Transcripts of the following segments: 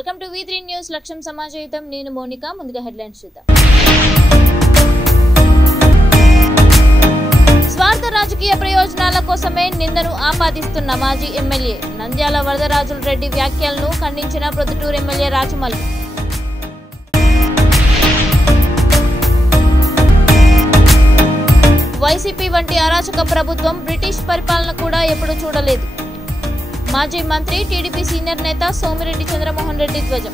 Welcome to V3 news లక్ష్యం సమాజయుతం నేను మోనికా ముందుగా హెడ్లైన్స్ చూద్దాం స్వార్థ రాజకీయ ప్రయోజనాల కోసమే నిందను ఆపాదిస్తున్న మాజీ ఎమ్మెల్యే నంద్యాల వరదరాజుల రెడ్డి వ్యాఖ్యలను ఖండించిన ప్రొద్దుటూరు ఎమ్మెల్యే రాచమల్లు వైసీపీ వంటి అరాచక ప్రభుత్వం బ్రిటిష్ పరిపాలన కూడా ఎప్పుడూ చూడలేదు మాజీ మంత్రి టీడీపీ సీనియర్ నేత సోమిరెడ్డి చంద్రమోహన్ రెడ్డి ధ్వజం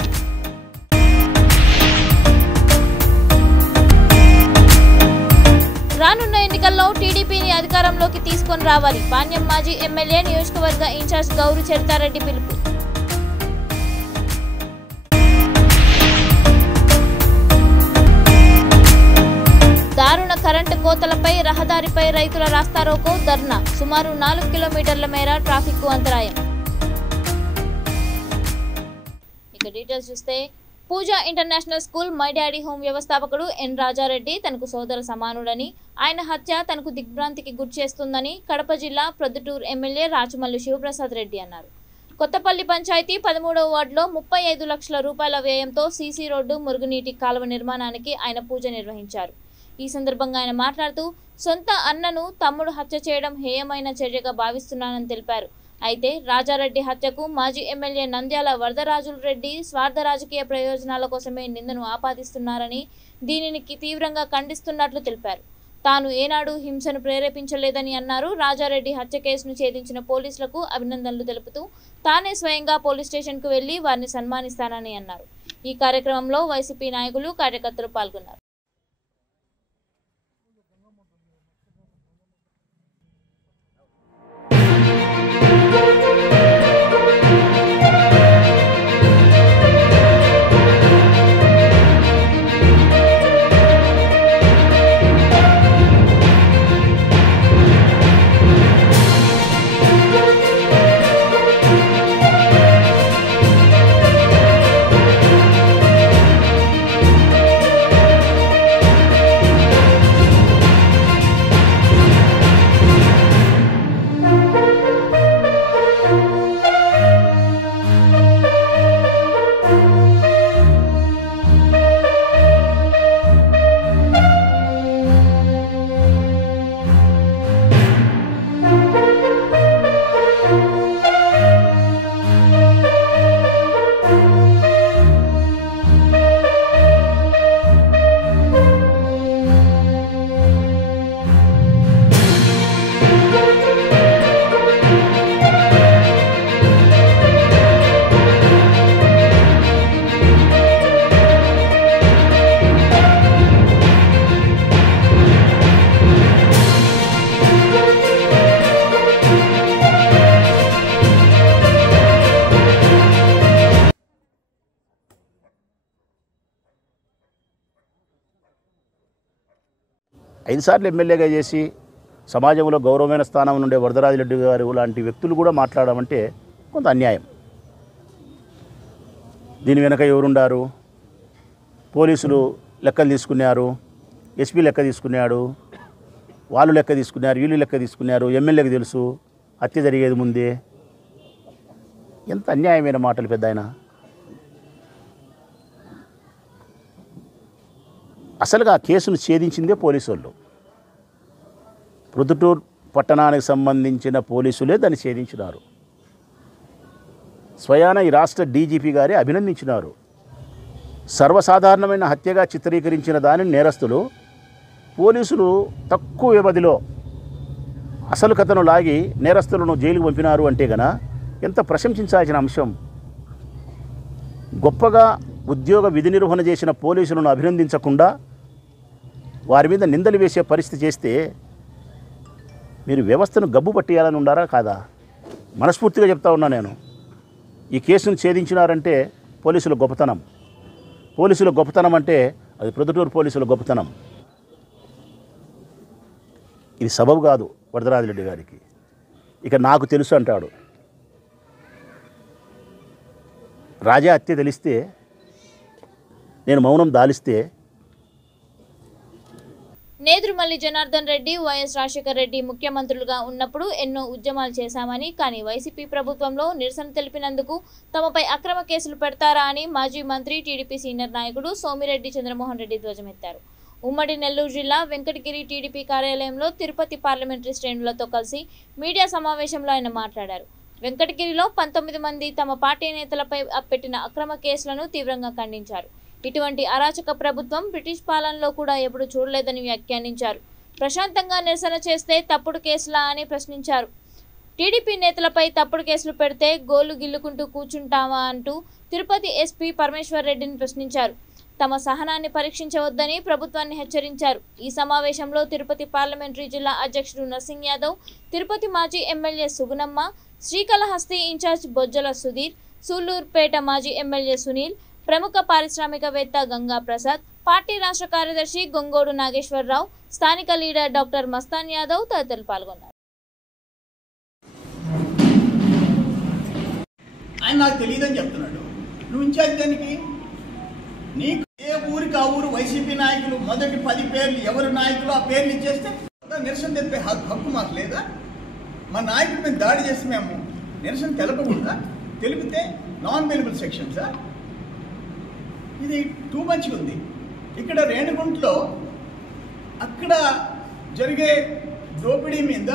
రానున్న ఎన్నికల్లో టీడీపీని అధికారంలోకి తీసుకొని రావాలి పాణ్యం మాజీ ఎమ్మెల్యే నియోజకవర్గ ఇన్ఛార్జ్ గౌరు చరితారెడ్డి పిలుపు దారుణ కరెంటు కోతలపై రహదారిపై రైతుల రాస్తారోకో ధర్నా సుమారు 4 కిలోమీటర్ల మేర ట్రాఫిక్ అంతరాయం ఇక డీటెయిల్స్ చూస్తే Pooja international school my daddy home వ్యవస్థాపకుడు ఎన్ రాజారెడ్డి తనకు సోదర సమానుడని ఆయన హత్య తనకు దిగ్భ్రాంతికి గురిచేస్తుందని కడప జిల్లా ప్రొద్దుటూరు ఎమ్మెల్యే రాచమల్లు శివప్రసాద్ రెడ్డి అన్నారు కొత్తపల్లి పంచాయతీ 13వ వార్డులో 35 లక్షల రూపాయల వ్యయంతో సీసీ రోడ్డు మురుగునీటి కాలువ నిర్మాణానికి ఆయన పూజ నిర్వహించారు ఈ సందర్భంగా ఆయన మాట్లాడుతూ సొంత అన్నను తమ్ముడు హత్య చేయడం హేయమైన చర్యగా భావిస్తున్నానని తెలిపారు అయితే రాజారెడ్డి హత్యకు మాజీ ఎమ్మెల్యే నంద్యాల వరదరాజుల రెడ్డి స్వార్థ రాజకీయ ప్రయోజనాల కోసమే నిందను ఆపాదిస్తున్నారని దీనిని తీవ్రంగా ఖండిస్తున్నట్లు తెలిపారు తాను ఏనాడు హింసను ప్రేరేపించలేదని అన్నారు రాజారెడ్డి హత్య కేసును ఛేదించిన పోలీసులకు అభినందనలు తెలుపుతూ తానే స్వయంగా పోలీస్ స్టేషన్కు వెళ్లి వారిని సన్మానిస్తానని అన్నారు ఈ కార్యక్రమంలో వైసీపీ నాయకులు కార్యకర్తలు పాల్గొన్నారు ఐదు సార్లు ఎమ్మెల్యేగా చేసి సమాజంలో గౌరవమైన స్థానం నుండే వరదరాజరెడ్డి గారు లాంటి వ్యక్తులు కూడా మాట్లాడమంటే కొంత అన్యాయం దీని వెనక ఎవరుండారు పోలీసులు లెక్కలు తీసుకున్నారు ఎస్పీ లెక్క తీసుకున్నాడు వాళ్ళు లెక్క తీసుకున్నారు వీళ్ళు లెక్క తీసుకున్నారు ఎమ్మెల్యేకి తెలుసు హత్య జరిగేది ముందే ఎంత అన్యాయమైన మాటలు పెద్ద ఆయన అసలుగా ఆ కేసును ఛేదించిందే పోలీసు వాళ్ళు ప్రొద్దుటూరు పట్టణానికి సంబంధించిన పోలీసులే దాన్ని ఛేదించినారు స్వయాన ఈ రాష్ట్ర డీజీపీ గారే అభినందించినారు సర్వసాధారణమైన హత్యగా చిత్రీకరించిన దానిని నేరస్తులు పోలీసులు తక్కువ వ్యవధిలో అసలు కథను లాగి నేరస్తులను జైలుకు పంపినారు అంటే గన ఎంత ప్రశంసించాల్సిన అంశం గొప్పగా ఉద్యోగ విధి నిర్వహణ చేసిన పోలీసులను అభినందించకుండా వారి మీద నిందలు వేసే పరిస్థితి చేస్తే మీరు వ్యవస్థను గబ్బు పట్టేయాలని ఉండారా కాదా మనస్ఫూర్తిగా చెప్తా ఉన్నా నేను ఈ కేసును ఛేదించినారంటే పోలీసుల గొప్పతనం అంటే అది ప్రొద్దుటూరు పోలీసుల గొప్పతనం ఇది సబబు కాదు వరదరాజరెడ్డి గారికి ఇక నాకు తెలుసు అంటాడు రాజా హత్య తెలిస్తే నేను మౌనం దాలిస్తే నేదురుమల్లి జనార్దన్ రెడ్డి, వైఎస్ రాజశేఖర్ రెడ్డి ముఖ్యమంత్రులుగా ఉన్నప్పుడు ఎన్నో ఉద్యమాలు చేశామని, కానీ వైసీపీ ప్రభుత్వంలో నిరసన తెలిపినందుకు తమపై అక్రమ కేసులు పెడతారా అని మాజీ మంత్రి టీడీపీ సీనియర్ నాయకుడు సోమిరెడ్డి చంద్రమోహన్ రెడ్డి ధ్వజమెత్తారు. ఉమ్మడి నెల్లూరు జిల్లా వెంకటగిరి టీడీపీ కార్యాలయంలో తిరుపతి పార్లమెంటరీ శ్రేణులతో కలిసి మీడియా సమావేశంలో ఆయన మాట్లాడారు. వెంకటగిరిలో 19 మంది తమ పార్టీ నేతలపై పెట్టిన అక్రమ కేసులను తీవ్రంగా ఖండించారు. ఇటువంటి అరాచక ప్రభుత్వం బ్రిటిష్ పాలనలో కూడా ఎప్పుడు చూడలేదని వ్యాఖ్యానించారు. ప్రశాంతంగా నిరసన చేస్తే తప్పుడు కేసులా అని ప్రశ్నించారు. టీడీపీ నేతలపై తప్పుడు కేసులు పెడితే గోళ్లు గిల్లుకుంటూ కూర్చుంటామా అంటూ తిరుపతి ఎస్పీ పరమేశ్వర్ రెడ్డిని ప్రశ్నించారు. తమ సహనాన్ని పరీక్షించవద్దని ప్రభుత్వాన్ని హెచ్చరించారు. ఈ సమావేశంలో తిరుపతి పార్లమెంటరీ జిల్లా అధ్యక్షుడు నర్సింగ్ యాదవ్, తిరుపతి మాజీ ఎమ్మెల్యే సుగుణమ్మ, శ్రీకాళహస్తి ఇన్ఛార్జ్ బొజ్జల సుధీర్, సూళ్లూరుపేట మాజీ ఎమ్మెల్యే సునీల్, ప్రముఖ పారిశ్రామికవేత్త గంగా ప్రసాద్, పార్టీ రాష్ట్ర కార్యదర్శి గొంగోడు నాగేశ్వరరావు, స్థానిక లీడర్ డాక్టర్ మస్తాన్ యాదవ్ తదితరులు పాల్గొన్నారు. ఆయన నాకు తెలియదని చెప్తున్నాడు. నువ్వు ఇన్ఛార్జ్ దానికి నీకు ఏ ఊరికి ఆ ఊరు వైసీపీ నాయకులు మొదటి 10 పేర్లు ఎవరు నాయకులు ఆ పేర్లు ఇచ్చేస్తే నిరసన తెలిపే హక్కు మాకు లేదా? మా నాయకుడి మీద దాడి చేసి మేము నిరసన తెలపకుండా తెలిపితే నాన్ బెయిలబుల్ సెక్షన్సా? ఇది టూ మచ్గా ఉంది. ఇక్కడ రేణిగుంటలో అక్కడ జరిగే దోపిడీ మీద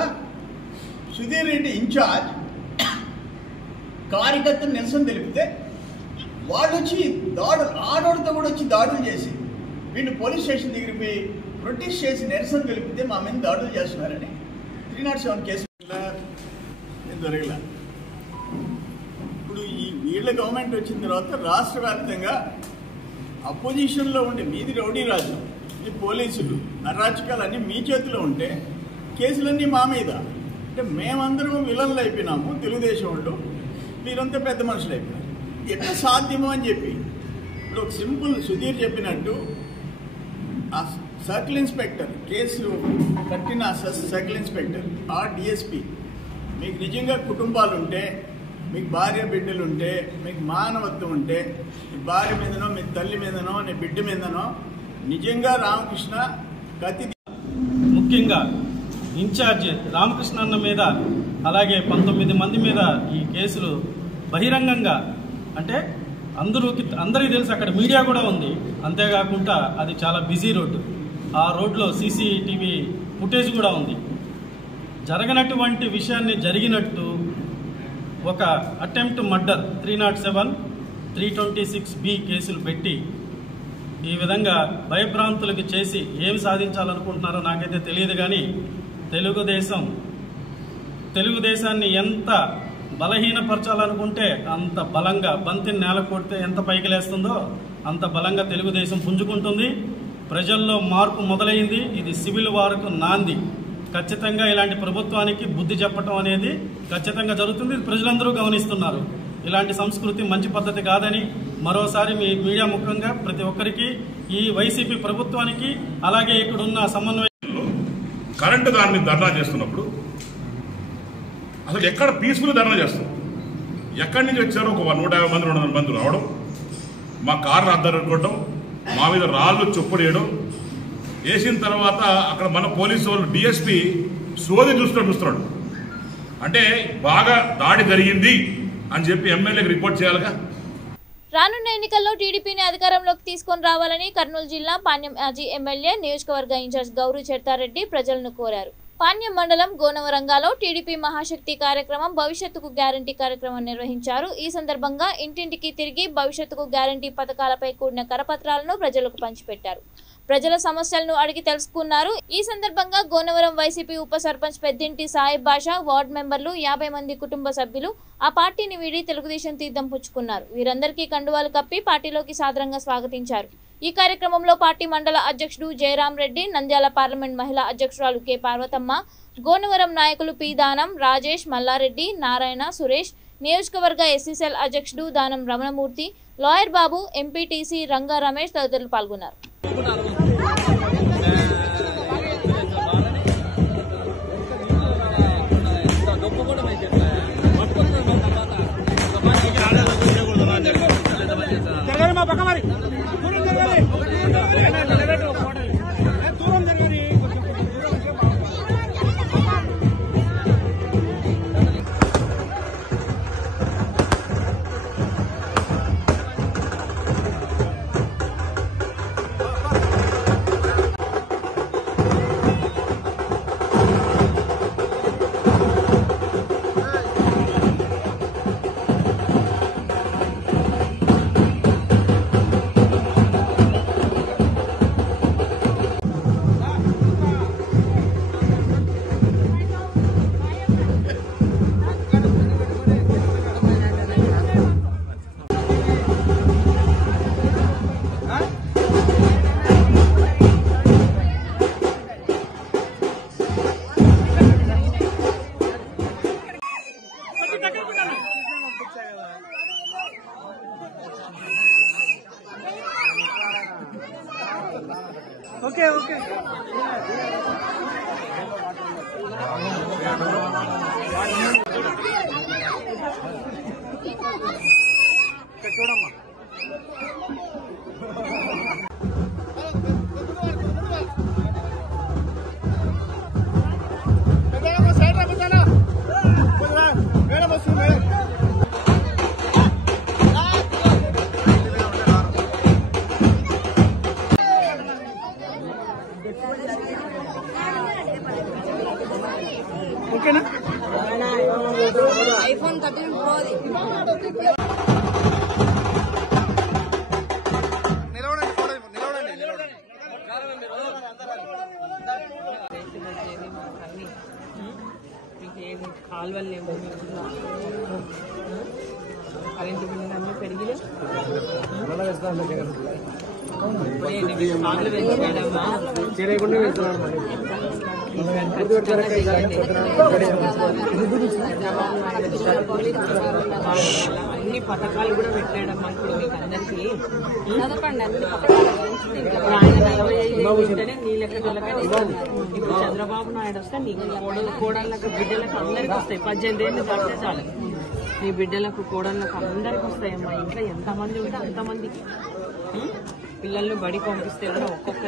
సుధీర్ రెడ్డి ఇన్ఛార్జ్ కార్యకర్తలు నిరసన తెలిపితే వాళ్ళు వచ్చి ఆడోడితో కూడా వచ్చి దాడులు చేసి వీళ్ళు పోలీస్ స్టేషన్ దగ్గరికి పోయి ప్రొటెస్ట్ చేసి నిరసన తెలిపితే మా మీద దాడులు చేస్తున్నారని 307 కేసు జరగల. ఇప్పుడు ఈ వీళ్ళ గవర్నమెంట్ వచ్చిన తర్వాత రాష్ట్ర వ్యాప్తంగా అపోజిషన్లో ఉండే మీది రౌడీ రాజు, మీ పోలీసులు అరాచకాలన్నీ మీ చేతిలో ఉంటే కేసులన్నీ మా మీద. అంటే మేమందరం విలన్లు అయిపోయినాము, తెలుగుదేశం వాళ్ళు, మీరంతా పెద్ద మనుషులు అయిపోయినారు. ఎట్లా సాధ్యమో అని చెప్పి ఇప్పుడు ఒక సింపుల్ సుధీర్ చెప్పినట్టు ఆ సర్కిల్ ఇన్స్పెక్టర్ కేసు కట్టిన సర్కిల్ ఇన్స్పెక్టర్ ఆ డిఎస్పీ మీకు నిజంగా కుటుంబాలు ఉంటే, మీకు భార్య బిడ్డలు ఉంటే, మీకు మానవత్వం ఉంటే, మీ భార్య మీదనో మీ తల్లి మీదనో నీ బిడ్డ మీదనో నిజంగా రామకృష్ణ కత్తి ముఖ్యంగా ఇన్ఛార్జ్ రామకృష్ణ అన్న మీద అలాగే 19 మంది మీద ఈ కేసులు బహిరంగంగా, అంటే అందరికీ తెలుసు, అక్కడ మీడియా కూడా ఉంది. అంతేకాకుండా అది చాలా బిజీ రోడ్డు, ఆ రోడ్లో సీసీటీవీ ఫుటేజ్ కూడా ఉంది. జరగనటువంటి విషయాన్ని జరిగినట్టు ఒక అటెంప్ట్ మర్డర్ 307, 326B కేసులు పెట్టి ఈ విధంగా భయభ్రాంతులకు చేసి ఏమి సాధించాలనుకుంటున్నారో నాకైతే తెలియదు. కానీ తెలుగుదేశాన్ని ఎంత బలహీనపరచాలనుకుంటే అంత బలంగా, బంతిని నేల కొడితే ఎంత పైకి లేస్తుందో అంత బలంగా తెలుగుదేశం పుంజుకుంటుంది. ప్రజల్లో మార్పు మొదలైంది. ఇది సివిల్ వార్కు నాంది. ఖచ్చితంగా ఇలాంటి ప్రభుత్వానికి బుద్ధి చెప్పడం అనేది ఖచ్చితంగా జరుగుతుంది. ప్రజలందరూ గమనిస్తున్నారు. ఇలాంటి సంస్కృతి మంచి పద్ధతి కాదని మరోసారి మీ మీడియా ముఖంగా ప్రతి ఒక్కరికి, ఈ వైసీపీ ప్రభుత్వానికి, అలాగే ఇక్కడున్న సమన్వయ కరెంటు దాని మీద ధర్నా చేస్తున్నప్పుడు అసలు ఎక్కడ పీస్ఫుల్ ధర్నా చేస్తాం? ఎక్కడి నుంచి వచ్చారో ఒక 150 మంది 200 మంది రావడం, మా కార్లు అద్దరుకోవడం, మా మీద రాళ్ళు చొప్పుడు వేయడం, వేసిన తర్వాత అక్కడ మన పోలీసు వాళ్ళు డిఎస్పీ సోది చూస్తున్నాడు. అంటే బాగా దాడి జరిగింది అని చెప్పి ఎమ్మెల్యేకి రిపోర్ట్ చేయాలిగా. రానున్న ఎన్నికల్లో టీడీపీని అధికారంలోకి తీసుకొని రావాలని కర్నూలు జిల్లా పాణ్యం మాజీ ఎమ్మెల్యే నియోజకవర్గ ఇన్ఛార్జ్ గౌరీ చెర్తారెడ్డి ప్రజలను కోరారు. పాణ్యం మండలం గోనవరంగాలో టీడీపీ మహాశక్తి కార్యక్రమం భవిష్యత్తుకు గ్యారంటీ కార్యక్రమం నిర్వహించారు. ఈ సందర్భంగా ఇంటింటికి తిరిగి భవిష్యత్తుకు గ్యారంటీ పథకాలపై కూడిన కరపత్రాలను ప్రజలకు పంచిపెట్టారు. ప్రజల సమస్యలను అడిగి తెలుసుకున్నారు. ఈ సందర్భంగా గోనవరం వైసీపీ ఉప సర్పంచ్ పెద్దింటి సాయిబ్ బాషా, వార్డు మెంబర్లు 50 మంది కుటుంబ సభ్యులు ఆ పార్టీని వీడి తెలుగుదేశం తీర్థం పుచ్చుకున్నారు. వీరందరికీ కండువాలు కప్పి పార్టీలోకి సాదరంగా స్వాగతించారు. ఈ కార్యక్రమంలో పార్టీ మండల అధ్యక్షుడు జయరాం రెడ్డి, నంద్యాల పార్లమెంట్ మహిళా అధ్యక్షురాలు కె పార్వతమ్మ, గోనవరం నాయకులు పి దానం, రాజేష్, మల్లారెడ్డి, నారాయణ, సురేష్, నియోజకవర్గ ఎస్సీసెల్ అధ్యక్షుడు దానం రమణమూర్తి, లాయర్ బాబు, ఎంపీటీసీ రంగా రమేష్ తదితరులు పాల్గొన్నారు. దూరం జరగాలి ఓకే ఓకే చూడమ్మా ఓకేనా iPhone 13 Pro కాలువలు లేవు కరెంటు బిల్లులు అన్నీ పెరిగిలే కాళ్ళు పెంచాడమ్మా అన్ని పథకాలు కూడా పెట్టాడమ్మా ఇప్పుడు మీకు అందరికీ చదవండి అన్ని పథకాలు ఆయన 45 ఉంటేనే నీ లెక్క ఇప్పుడు చంద్రబాబు నాయుడు వస్తే నీకు కోడళ్ళకు బిడ్డలకు అందరికి వస్తాయి 18 ఏళ్ళు దాటితే చాలు నీ బిడ్డలకు కోడళ్ళకు అందరికి వస్తాయమ్మా ఇంకా ఎంతమంది ఉంటే అంతమందికి పిల్లల్ని బడి పంపిస్తే కూడా ఒక్కొక్క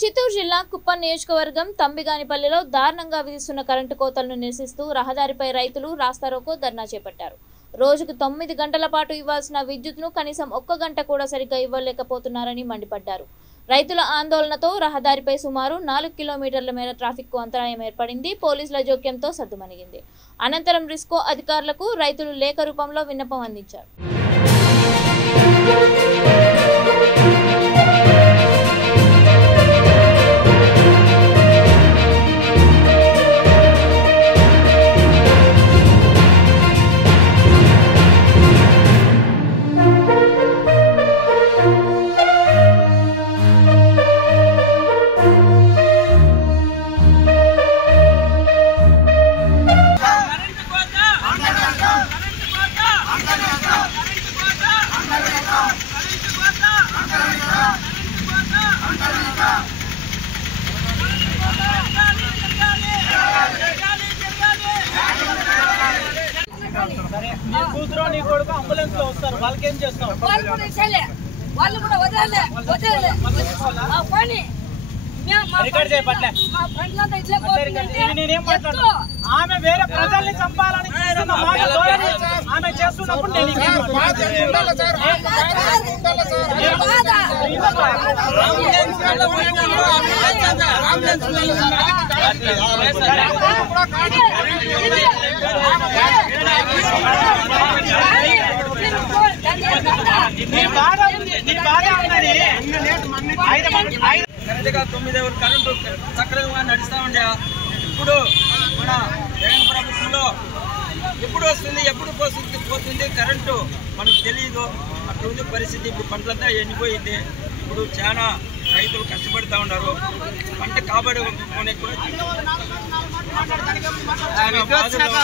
చిత్తూరు జిల్లా కుప్పం నియోజకవర్గం తంబిగానిపల్లిలో దారుణంగా విధిస్తున్న కరెంటు కోతలను నిరసిస్తూ రహదారిపై రైతులు రాస్తారోకో ధర్నా చేపట్టారు. రోజుకు 9 గంటల పాటు ఇవ్వాల్సిన విద్యుత్ను కనీసం 1 గంట కూడా సరిగ్గా ఇవ్వలేకపోతున్నారని మండిపడ్డారు. రైతుల ఆందోళనతో రహదారిపై సుమారు 4 కిలోమీటర్ల మేర ట్రాఫిక్కు అంతరాయం ఏర్పడింది. పోలీసుల జోక్యంతో సద్దుమణిగింది. అనంతరం రిస్కో అధికారులకు రైతులు లేఖ రూపంలో విన్నపం అందించారు. కూతురు నీ కొడుకు అంబులెన్స్ లో వస్తారు వాళ్ళకేం చేస్తావు వాళ్ళు కూడా వదలలే నేనేం మాట్లాడు ఆమె వేరే ప్రజల్ని చంపాలని ఆమె చేస్తున్నప్పుడు కరెక్ట్ గా 9 అవర్లు కరెంటు సక్రమంగా నడుస్తూ ఉండే ఇప్పుడు మన జగన్ ప్రభుత్వంలో ఎప్పుడు వస్తుంది ఎప్పుడు పోతుంది కరెంటు మనకు తెలియదు. అట్లుంది పరిస్థితి. ఇప్పుడు పంటలంతా ఎండిపోయింది. ఇప్పుడు చాలా రైతులు కష్టపడుతూ ఉన్నారు. పంట కాబడి కొనే కూడా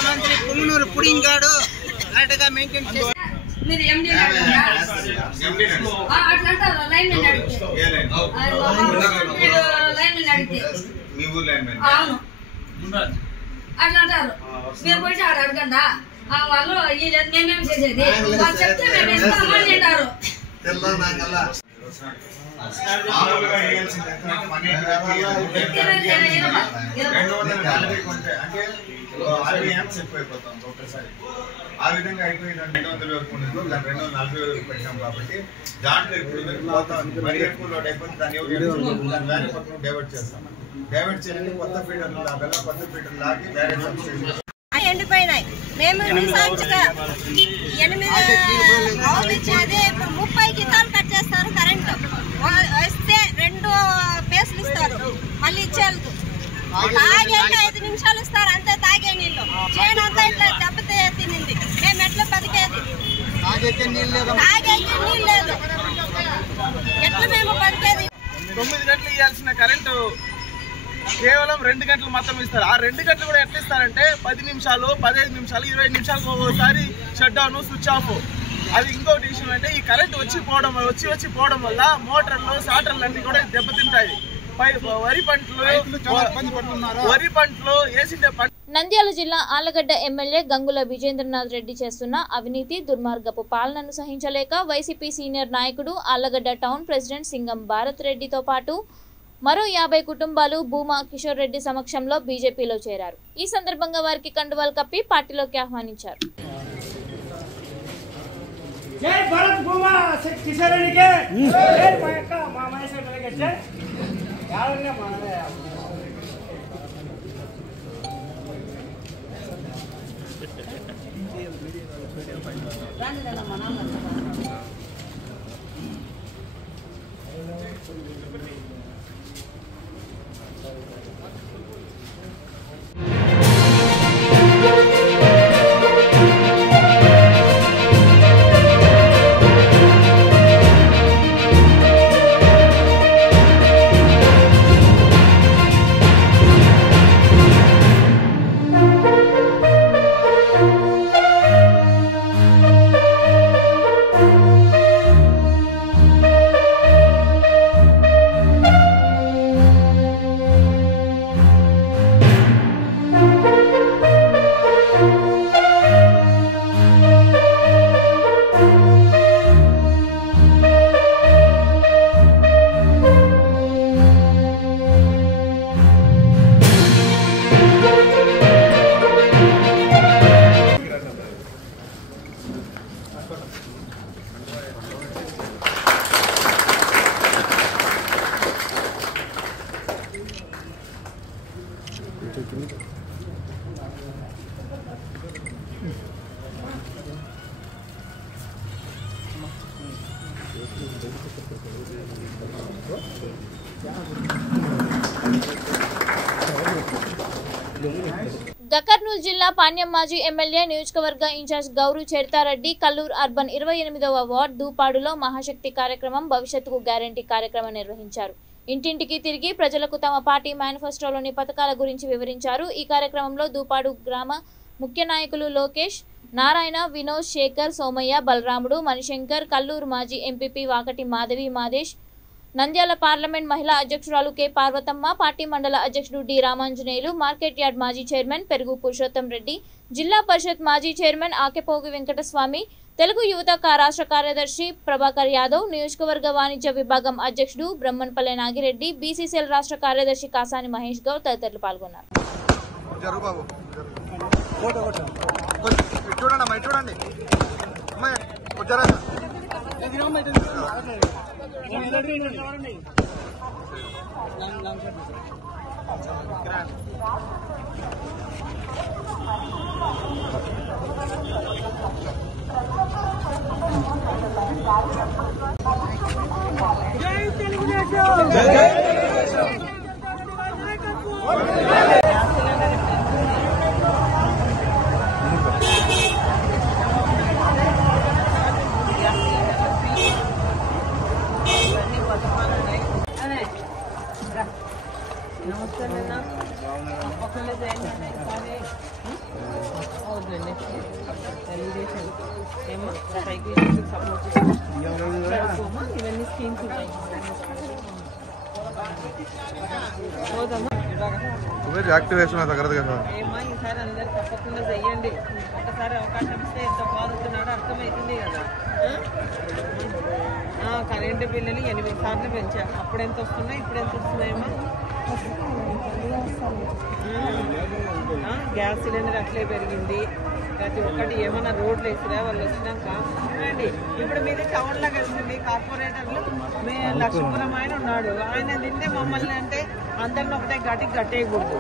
మంత్రి పుంగనూరు పుడింగాడు కరెక్ట్గా మెయింటైన్ చేసి మీరు ఎండి అట్లా లైన్ మీద అడిగితే లైన్ మీద అడిగితే అవును అట్లా అంటారు. మీరు పోయి ఆడ అడగండా వాళ్ళు మేమేం చేసేది వాళ్ళు చెప్తే మేము ఇస్తామని అంటారు. ఆ విధంగా అయిపోయి 200 వరకు ఉండదు. దాన్ని 240 వరకు పెట్టాం కాబట్టి దాంట్లో ఇప్పుడు మరీ ఎక్కువ లోడ్ అయిపోతే దాన్ని డైవర్ట్ చేస్తాం. డైవర్ట్ చేయాలంటే కొత్త ఫీడర్లు కొత్త ఫీడర్లు లాగి డైరెక్ట్ సబ్స్టేషన్ ఎండిపోయినాయి. మేము 8 ఇచ్చేది ఇప్పుడు 30 గితాలు కట్ చేస్తారు. కరెంటు వస్తే 2 పేసులు ఇస్తారు. మళ్ళీ ఇచ్చేది తాగే 5 నిమిషాలు ఇస్తారు అంతే. తాగే నీళ్ళు చేను అంతా ఇట్లా దెబ్బతే తినింది. మేము ఎట్లా బతికేది? తాగేకి నీళ్ళు లేదు. ఎట్లా మేము బతికేది? 9 గంటలు ఇవ్వాల్సిన కరెంటు కేవలం 2 గంటలు మాత్రం ఇస్తారు. ఆ 2 గంటలు కూడా ఎట్లా ఇస్తారంటే 10 నిమిషాలు, 15 నిమిషాలు, 20 నిమిషాలకు ఒకసారి షట్ డౌన్, స్విచ్ ఆఫ్. అది ఇంకొకటి విషయం అంటే ఈ కరెంట్ వచ్చి పోవడం వల్ల మోటార్లు, సాటర్లు అన్ని కూడా దెబ్బతింటాయి. వరి పంటలు వేసిండే నంద్యాల జిల్లా ఆళ్లగడ్డ ఎమ్మెల్యే గంగుల విజేంద్రనాథ్ రెడ్డి చేస్తున్న అవినీతి దుర్మార్గపు పాలనను సహించలేక వైసీపీ సీనియర్ నాయకుడు ఆళ్లగడ్డ టౌన్ ప్రెసిడెంట్ సింగం భారత్ రెడ్డితో పాటు మరో 50 కుటుంబాలు భూమా కిషోర్ రెడ్డి సమక్షంలో బీజేపీలో చేరారు. ఈ సందర్భంగా వారికి కండువాలు కప్పి పార్టీలోకి ఆహ్వానించారు. జై భారత్ భూమా కిషోర్ రెడ్డికి జై మాయక్క మా మహేశ్వర రెడ్డికి జై యావన్నా మానే రాండినా మనామ కర్నూలు జిల్లా పాణ్యం మాజీ ఎమ్మెల్యే నియోజకవర్గ incharge Gowru చెడతారెడ్డి Kalluru urban 28వ ward దూపాడులో మహాశక్తి కార్యక్రమం భవిష్యత్తుకు గ్యారంటీ కార్యక్రమం నిర్వహించారు. ఇంటింటికి తిరిగి ప్రజలకు తమ పార్టీ మేనిఫెస్టోలోని పథకాల గురించి వివరించారు. ఈ కార్యక్రమంలో దూపాడు గ్రామ ముఖ్య నాయకులు లోకేష్, నారాయణ, వినోద్, శేఖర్, సోమయ్య, బలరాముడు, మణిశంకర్, కల్లూరు మాజీ ఎంపీపీ వాకటి మాధవి మాదేశ్, నంద్యాల పార్లమెంట్ మహిళా అధ్యక్షురాలు కె పార్వతమ్మ, పార్టీ మండల అధ్యక్షుడు డి రామాంజనేయులు, మార్కెట్ యార్డ్ మాజీ చైర్మన్ పెరుగు పురుషోత్తం రెడ్డి, జిల్లా పరిషత్ మాజీ చైర్మన్ ఆకెపోగి వెంకటస్వామి, తెలుగు యువత రాష్ట్ర కార్యదర్శి ప్రభాకర్ యాదవ్, నియోజకవర్గ వాణిజ్య విభాగం అధ్యక్షుడు బ్రహ్మన్పల్లె నాగిరెడ్డి, బీసీసీఎల్ రాష్ట్ర కార్యదర్శి కాసాని మహేష్ గౌడ్ తదితరులు పాల్గొన్నారు. ఇవన్నీ స్కీమ్స్ ఉంటాయి. ఏమా ఈసారి అందరు తప్పకుండా చెయ్యండి. ఒకసారి అవకాశం ఇస్తే ఎంత బాగుతున్నాడో అర్థమవుతుంది కదా. కరెంటు బిల్లులు 8 సార్లు పెంచాం. అప్పుడు ఎంత వస్తున్నాయి, ఇప్పుడు ఎంత వస్తున్నాయమ్మా? గ్యాస్ సిలిండర్ అట్లే పెరిగింది. ప్రతి ఒక్కటి ఏమన్నా రోడ్లు వేసిరా వాళ్ళు వచ్చినాక అండి. ఇప్పుడు మీది టౌన్లో కలిసింది. కార్పొరేటర్లు మే లక్ష్మీపురం ఆయన ఉన్నాడు. ఆయన నిన్నే మమ్మల్ని అంటే అందరిని ఒకటే గట్టికి కట్టేయకూడదు.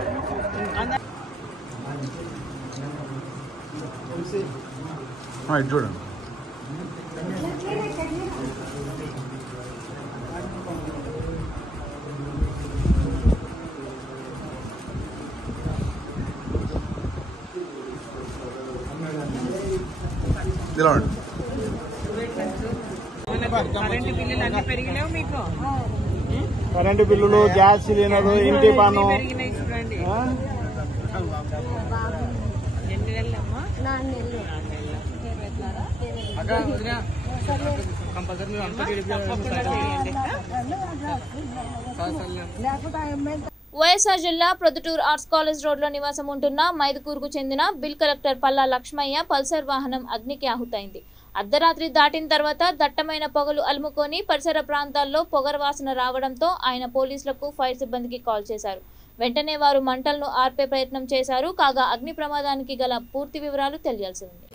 చూడండి కరెంటు బిల్లులు అన్నీ పెరిగినావు మీకు. కరెంటు బిల్లులు, గ్యాస్ సిలిండర్, ఇంటి పన్ను. వైఎస్ఆర్ జిల్లా ప్రొద్దుటూరు ఆర్ట్స్ కాలేజ్ రోడ్లో నివాసం ఉంటున్న మైదుకూరుకు చెందిన bill collector Palla Lakshmaiah Pulsar వాహనం అగ్నికి ఆహుతైంది. అర్ధరాత్రి దాటిన తర్వాత దట్టమైన పొగలు అలుముకొని పరిసర ప్రాంతాల్లో పొగర వాసన రావడంతో ఆయన పోలీసులకు ఫైర్ సిబ్బందికి కాల్ చేశారు. వెంటనే వారు మంటలను ఆర్పే ప్రయత్నం చేశారు. కాగా అగ్ని ప్రమాదానికి గల పూర్తి వివరాలు తెలియాల్సి ఉంది.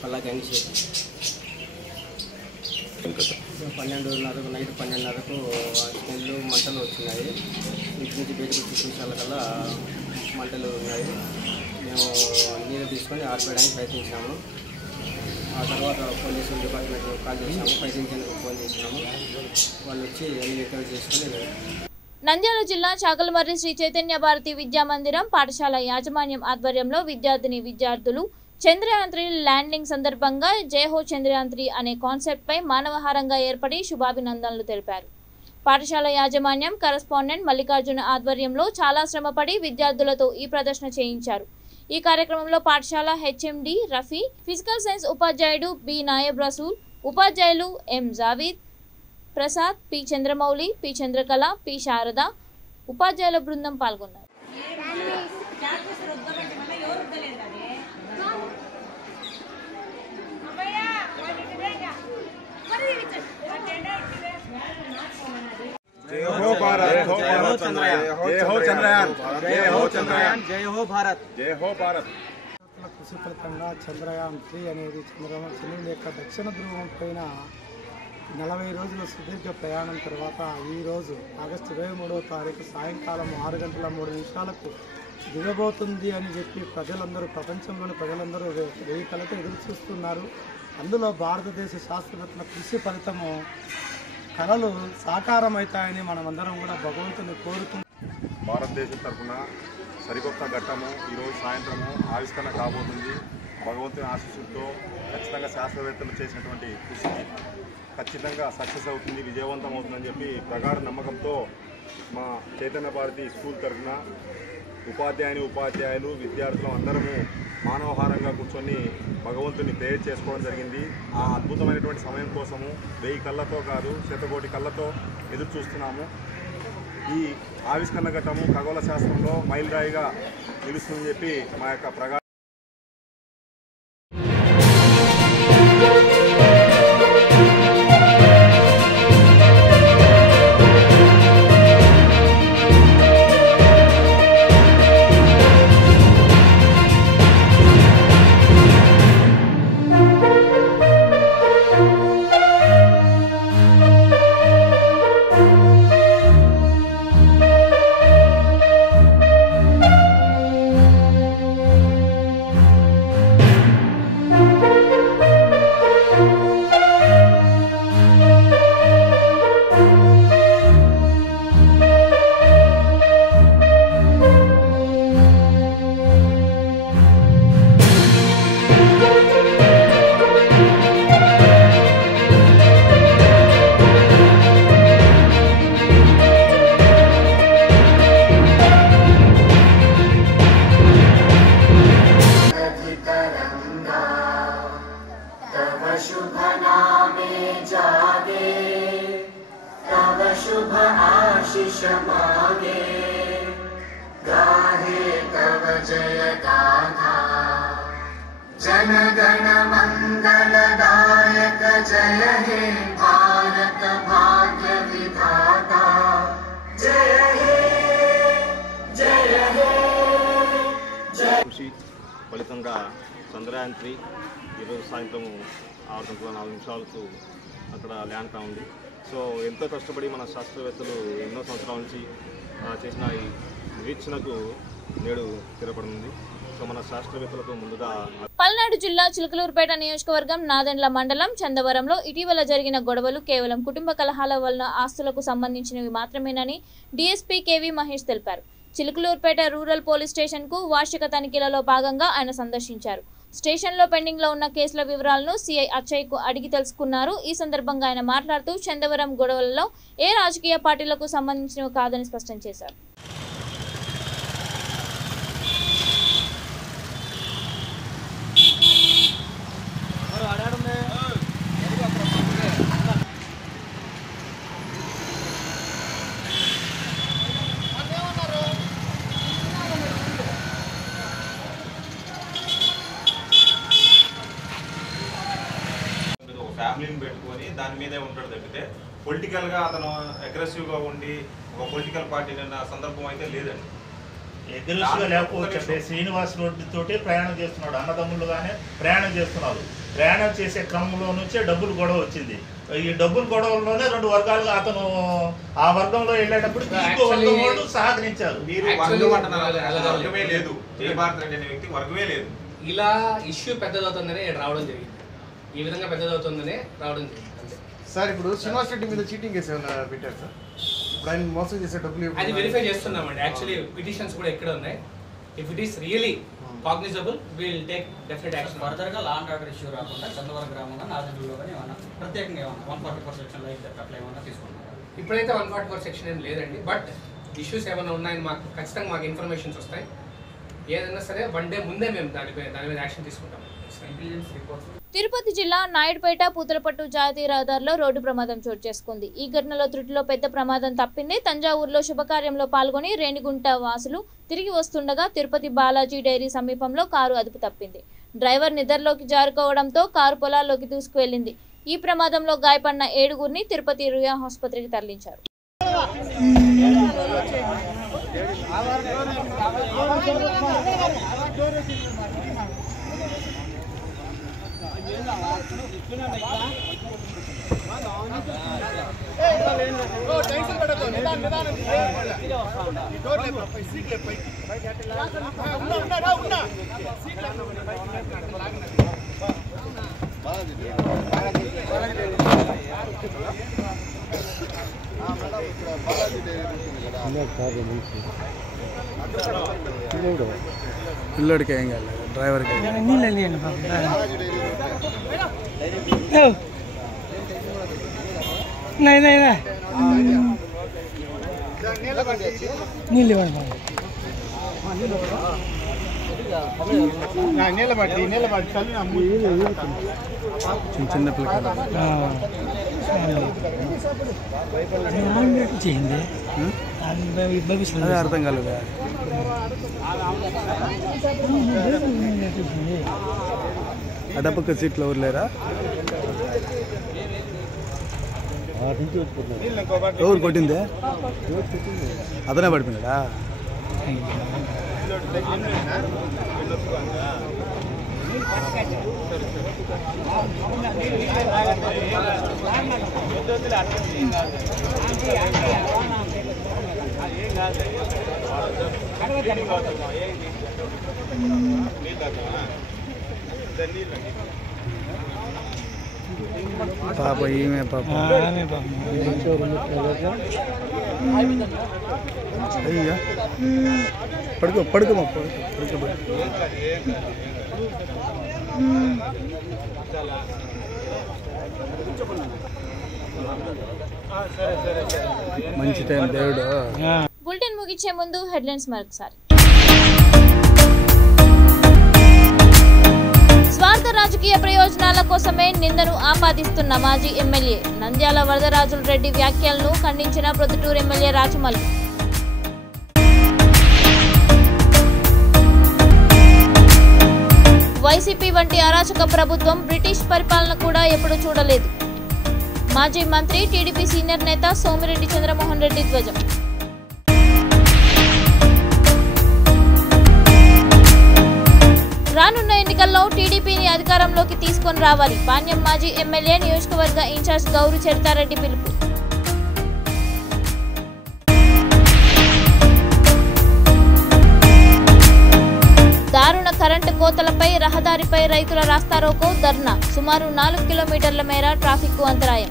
పల్లా గంచి 12:30 నైట్ 12:30కు స్మెల్ మంటలు వచ్చినాయి. ఇంటి నుంచి బయటకు చూపించాల కల్లా మంటలు ఉన్నాయి. మేము నీరు తీసుకొని ఆర్పేయడానికి ప్రయత్నించాము. ఆ తర్వాత పోలీసు డిపార్ట్మెంట్ కాల్ చేసాము, ఫైర్ ఇంజిన్కి ఫోన్ చేసినాము. వాళ్ళు వచ్చి అన్ని రికవర్ చేసుకొని. నంద్యాల జిల్లా చాగల్మర్రి శ్రీ చైతన్య భారతి విద్యామందిరం పాఠశాల యాజమాన్యం ఆధ్వర్యంలో విద్యార్థులు చంద్రయాన్ 3 ల్యాండింగ్ సందర్భంగా జయహో చంద్రయాన్ 3 అనే కాన్సెప్ట్ పై మానవహారంగా ఏర్పడి శుభాభినందనలు తెలిపారు. పాఠశాల యాజమాన్యం కరెస్పాండెంట్ మల్లికార్జున ఆధ్వర్యంలో చాలా శ్రమపడి విద్యార్థులతో ఈ ప్రదర్శన చేయించారు. ఈ కార్యక్రమంలో పాఠశాల హెచ్ఎండి రఫీ, ఫిజికల్ సైన్స్ ఉపాధ్యాయుడు బి నాయబ్ రసూల్, ఉపాధ్యాయులు M Javeed, Prasad, P Chandramouli, P Chandrakala, P Sarada ఉపాధ్యాయుల బృందం పాల్గొన్నారు. जय हो भारत, जय हो चंद्रयान, जय हो चंद्रयान, जय हो चंद्रयान, जय हो भारत, जय हो भारत. కృషి ఫలితంగా చంద్రయాన్ 3 అనేది చంద్రుని యొక్క దక్షిణ ధ్రువం పైన 40 రోజుల సుదీర్ఘ ప్రయాణం తర్వాత ఈరోజు ఆగస్టు 23వ తారీఖు సాయంకాలం 6:03 దిగబోతుంది అని చెప్పి ప్రజలందరూ, ప్రపంచంలోని ప్రజలందరూ 1000 కళ్ళతో ఎదురు చూస్తున్నారు. అందులో భారతదేశ శాస్త్రవేత్తల కృషి ఫలితము కళలు సాకారమవుతాయని మనమందరం కూడా భగవంతుని కోరుకుంటున్నాం. భారతదేశం తరఫున సరికొత్త ఘట్టము ఈరోజు సాయంత్రము ఆవిష్కరణ కాబోతుంది. భగవంతుని ఆశీస్సులతో ఖచ్చితంగా శాస్త్రవేత్తలు చేసినటువంటి కృషికి ఖచ్చితంగా సక్సెస్ అవుతుంది, విజయవంతం అవుతుందని చెప్పి ప్రగాఢ నమ్మకంతో మా చైతన్య భారతి స్కూల్ తరఫున ఉపాధ్యాయులు విద్యార్థులు అందరము మానవహారంగా కూర్చొని భగవంతుని ప్రేయర్ చేసుకోవడం జరిగింది. ఆ అద్భుతమైనటువంటి సమయం కోసము 1000 కళ్ళతో కాదు, 100 కళ్ళతో ఎదురు చూస్తున్నాము. ఈ ఆవిష్కరణ ఘట్టము ఖగోళ శాస్త్రంలో మైలురాయిగా నిలుస్తుందని చెప్పి మా యొక్క ప్రగాఢ जनगण मंगलदायक जय हे भारत भाग्य विधाता जय हे जय हे जय. కృషి ఫలితంగా చంద్రయాన్ 3 ఈరోజు సాయంత్రం 6:04 అక్కడ ల్యాండ్ కానుంది. సో ఎంతో కష్టపడి మన శాస్త్రవేత్తలు ఎన్నో సంవత్సరాల నుంచి చేసిన ఈ నిరీక్షణకు నేడు స్థిరపడింది. సో మన శాస్త్రవేత్తలతో ముందుగా పల్నాడు జిల్లా చిలకలూరుపేట నియోజకవర్గం నాదెండ్ల మండలం చందవరంలో ఇటీవల జరిగిన గొడవలు కేవలం కుటుంబ కలహాల వలన ఆస్తులకు సంబంధించినవి మాత్రమేనని డీఎస్పీ కేవీ మహేష్ తెలిపారు. చిలకలూరుపేట రూరల్ పోలీస్ స్టేషన్కు వార్షిక తనిఖీలలో భాగంగా ఆయన సందర్శించారు. స్టేషన్లో పెండింగ్లో ఉన్న కేసుల వివరాలను సీఐ అచ్చయ్యకు అడిగి తెలుసుకున్నారు. ఈ సందర్భంగా ఆయన మాట్లాడుతూ చందవరం గొడవలలో ఏ రాజకీయ పార్టీలకు సంబంధించినవి కాదని స్పష్టం చేశారు. ఫ్యామిలీని పెట్టుకొని దాని మీదే ఉంటాడు తప్పితే పొలిటికల్గా అతను అగ్రెసివ్గా ఉండి ఒక పొలిటికల్ పార్టీ నిన్న సందర్భం అయితే లేదండి. అగ్రెసివ్గా లేకపోవచ్చు అంటే శ్రీనివాస్ రోడ్డు తోటి ప్రయాణం చేస్తున్నాడు, అన్నదమ్ములుగానే ప్రయాణం చేస్తున్నారు. ప్రయాణం చేసే క్రమంలో నుంచే డబ్బులు గొడవ వచ్చింది. ఈ డబ్బుల గొడవల్లోనే రెండు వర్గాలుగా అతను ఆ వర్గంలో వెళ్ళేటప్పుడు సహకరించారు. మీరు వర్గం అంటున్నారు, వర్గమే లేదు. జయభారత్ రెడ్డి అనే వ్యక్తి వర్గమే లేదు. ఇలా ఇష్యూ పెద్దదవుతుందనే రావడం జరిగింది. ఈ విధంగా పెద్దదవుతుందనే రావడం జరిగింది. సార్ ఇప్పుడు శ్రీనివాస్ రెడ్డి మీద చీటింగ్ కేసు ఏమైనా పెట్టారు సార్? ఇప్పుడు ఆయన మోసం చేసే డబ్బులు అది వెరిఫై చేస్తున్నామండి. యాక్చువల్లీ పిటిషన్స్ కూడా ఎక్కడ ఉన్నాయి. If it is really cognisable will take definite action. ఫర్దర్గా లా అండ్ ఆర్డర్ ఇష్యూ రాకుండా చందవరం గ్రామంలో నాదెండ్లలో కానీ ఏమన్నా ప్రత్యేకంగా ఏమన్నా 144 సెక్షన్ లైక్ దట్ అట్లా ఏమన్నా తీసుకుంటున్నారు? ఇప్పుడైతే 144 సెక్షన్ ఏం లేదండి. బట్ ఇష్యూస్ ఏమైనా ఉన్నాయని మాకు ఖచ్చితంగా మాకు ఇన్ఫర్మేషన్స్ వస్తాయి. ఏదైనా సరే వన్ డే ముందే మేము దాని మీద యాక్షన్ తీసుకుంటాం. తిరుపతి జిల్లా నాయుడుపేట పూతలపట్టు జాతీయ రహదారిలో రోడ్డు ప్రమాదం చోటు చేసుకుంది. ఈ ఘటనలో త్రుటిలో పెద్ద ప్రమాదం తప్పింది. తంజావూరులో శుభకార్యంలో పాల్గొని రేణిగుంట వాసులు తిరిగి వస్తుండగా తిరుపతి బాలాజీ డైరీ సమీపంలో కారు అదుపు తప్పింది. డ్రైవర్ నిద్రలోకి జారుకోవడంతో కారు పొలాల్లోకి దూసుకువెళ్లింది. ఈ ప్రమాదంలో గాయపడిన 7గురిని తిరుపతి రుయా ఆసుపత్రికి తరలించారు. పిల్లడికి ఏం కాలేదు, డ్రైవర్కి నీళ్ళు చిన్న పిల్లలు అదే అర్థం కాలేదు. అడపక్క సీట్లు ఎవరు లేరా? ఎవరు కొట్టిందే? అతనే పడిపోయినాడా? పాప ఈమె పాప అయ్యా పడుకో పడుకోమా పడుకో. మంచి టైం దేవుడు. బులెటిన్ ముగించే ముందు హెడ్లైన్స్ మరొకసారి. స్వార్థ రాజకీయ ప్రయోజనాల కోసమే నిందను ఆపాదిస్తున్న మాజీ ఎమ్మెల్యే నంద్యాల వరదరాజుల రెడ్డి వ్యాఖ్యలను ఖండించిన ప్రొద్దుటూరు ఎమ్మెల్యే రాచమల్లు. వైసీపీ వంటి అరాచక ప్రభుత్వం బ్రిటిష్ పరిపాలన కూడా ఎప్పుడూ చూడలేదు. మాజీ మంత్రి టీడీపీ సీనియర్ నేత సోమిరెడ్డి చంద్రమోహన్ రెడ్డి ధ్వజం. రానున్న ఎన్నికల్లో టీడీపీని అధికారంలోకి తీసుకొని రావాలి. పాణ్యం మాజీ ఎమ్మెల్యే నియోజకవర్గ ఇన్ఛార్జ్ గౌరు చరితారెడ్డి పిలుపు. కోతలపై రహదారిపై రైతుల రాస్తారోకో ధర్నా సుమారు 4 కిలోమీటర్ల మేర ట్రాఫిక్ అంతరాయం.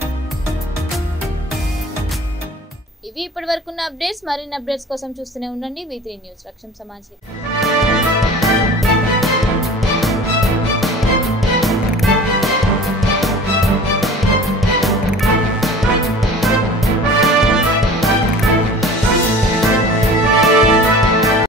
ఇవి ఇప్పటివరకున్న అప్డేట్స్. మరిన్ని అప్డేట్స్ కోసం చూస్తూనే ఉండండి V3 న్యూస్. లక్ష్యం సమాచారం.